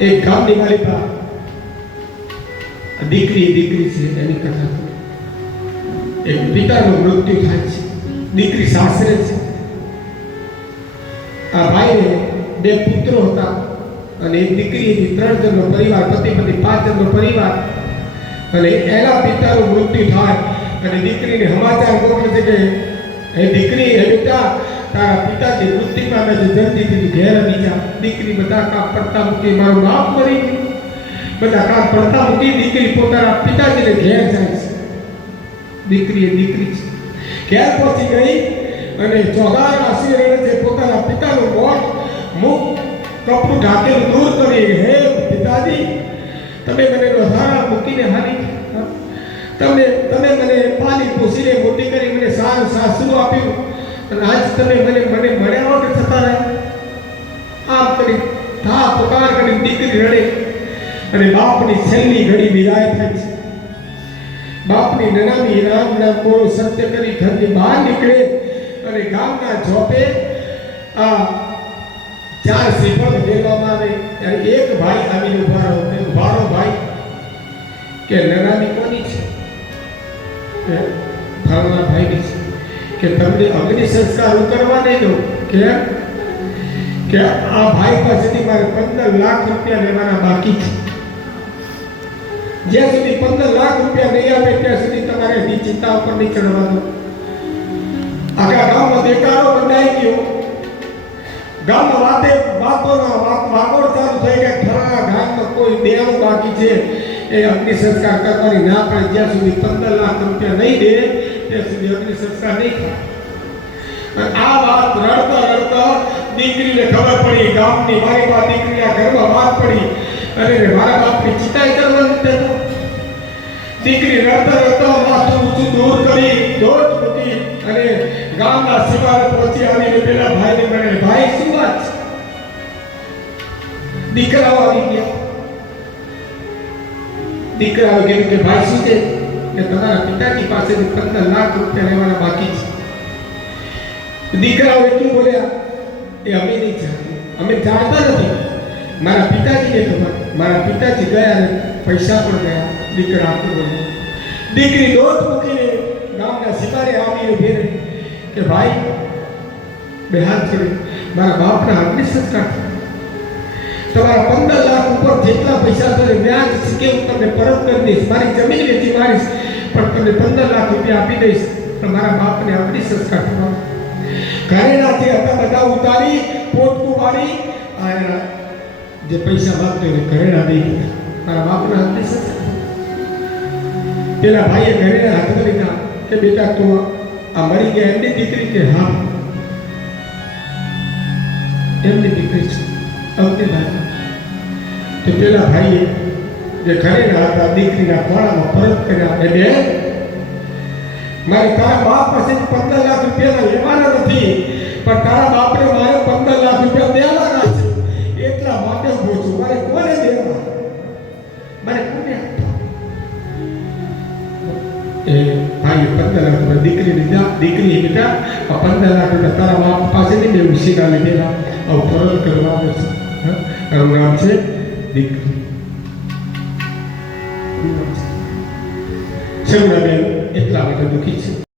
એક ગામની માલિકા દીકરી છે એની કથા. એક પિતાનું મૃત્યુ થાય છે, દીકરી સાસરે છે. આ ભાઈને 2 પુત્રો હતા અને એક દીકરી હતી. 3 જણનો પરિવાર, પતિ પત્ની 5 જણનો પરિવાર. અને એના પિતાનું મૃત્યુ થાય અને દીકરીને સમાચાર મોકલે છે કે હે દીકરી, હે બેટા, તારા પિતાજી મૃત્યુ પામે છે, જલ્દીથી ઘેર આવી જા. દીકરી બધા કામ પડતા મૂકી, મારું બાપ મરી ગયું. બધા કામ પડતા મૂકી દીકરી પોતાના પિતાજીને ઘેર જાય છે. દીકરી છે, ઘેર પહોંચી ગઈ અને ચોગાર આશી રહે છે. પોતાના પિતાનું મુખ કપડું ઢાંકેલું દૂર કરી, હે પિતાજી, તમે મને વધારા મૂકીને હારી, તમે મને પાલી પોસીને મોટી કરી, મને સારું સાસુ આપ્યું અને આજ તમે મને મળ્યા વગર થતા રહ્યા. આમ કરી થા પુકાર કરી દીકરી રડે અને બાપની છેલ્લી ઘડી વિદાય થાય છે. બાપની નનામી રામ નામ બોલો સત્ય કરી ઘરની બહાર નીકળે અને ગામના ઝોપે આ 4 શ્રીફળ દેવામાં આવે. ત્યારે એક ભાઈ આવીને ઉભા રહો ભાઈ, કે નનામી કોની છે? ફળના ભાઈની છે. કે તમને અગ્નિ સંસ્કાર કરવા નહીં દો. કે આ ભાઈ પાસેથી મારે 15 લાખ રૂપિયા લેવાના બાકી છે. જ્યાં સુધી 15 લાખ રૂપિયા નહીં આવે ત્યાં સુધી તમારે એની ચિંતા ઉપર નહીં ચડવાનો. આખા ગામમાં દેકારો બંધાઈ ગયો. ગામમાં વાગોળ ચાલુ થઈ ગયા. ફળના ગામમાં કોઈ દેવાનું બાકી છે એ અગ્નિ સંસ્કાર કરવાની ના પડે. જ્યાં સુધી 15 લાખ રૂપિયા નહીં દે ત્યાં સુધી અગ્નિ સંસ્કાર નહીં થાય. આ વાત રડતા દીકરીને ખબર પડી. ગામની મારી વાત દીકરીના ઘરમાં વાત પડી અને મારા બાપની ચિંતા કરવાની દેતો. દીકરી રડતા માથું ઊંચું દૂર કરી દોટ મૂકી અને ગામના સીમાડે પહોંચી આવીને પેલા ભાઈને મળે. ભાઈ, શું વાત છે? દીકરાઓ આવી ગયા. દીકરાઓ કીધું કે ભાઈ શું છે? કે તમારા પિતાજી પાસેથી 15 લાખ રૂપિયા લેવાના બાકી છે. દીકરાઓ એટલું બોલ્યા, એ અમે નહીં જાણતા, અમે જાણતા નથી. મારા પિતાજીને ખબર. મારા પિતાજી ગયા અને પૈસા પણ ગયા. દીકરા આટલું બોલ્યા. દીકરી દોટ મૂકીને ગામના સીમાડે આવીને ઉભી રહી કે ભાઈ, બે હાથ જોડે મારા બાપના અગ્નિ સંસ્કાર તમારા 15 લાખ ઉપર જેટલા પૈસા છે વ્યાજ કે હું તમને પરત કરી દઈશ. મારી જમીન વેચી મારીશ પણ તમને 15 લાખ રૂપિયા આપી દઈશ. પણ મારા બાપને અગ્નિ સંસ્કાર કરવા ઘરેણાથી હતા બધા ઉતારી પોટકું વાળી આ જે પૈસા માંગતો એને ઘરેણા દઈ દીધા. મારા બાપના અગ્નિ સંસ્કાર. પેલા ભાઈએ ઘરેણા હાથમાં લીધા કે બેટા તું આ મરી ગયા એમની દીકરી? કે હા, એમની દીકરી છે અવતીભાઈ. તો પેલા ભાઈએ જે ઘરેણા હતા દીકરીના ખોળામાં પરત કર્યા. એ બેન, મારે તારા બાપ પાસેથી 15 લાખ રૂપિયા લેવાના નથી, પણ તારા બાપને મારે 15 લાખ રૂપિયા દેવાના છે. એટલા માટે હું છું. મારે કોને દેવા? મારે કોને આપવા? એ ભાઈ 15 લાખ રૂપિયા દીકરી લીધા. દીકરી બેટા આ 15 લાખ રૂપિયા તારા બાપ પાસેથી મેં ઉછીના લીધેલા. આવું પરત કરવાનું છે. એનું નામ છે દીકરી. શરૂના બેન એટલા માટે દુઃખી છે.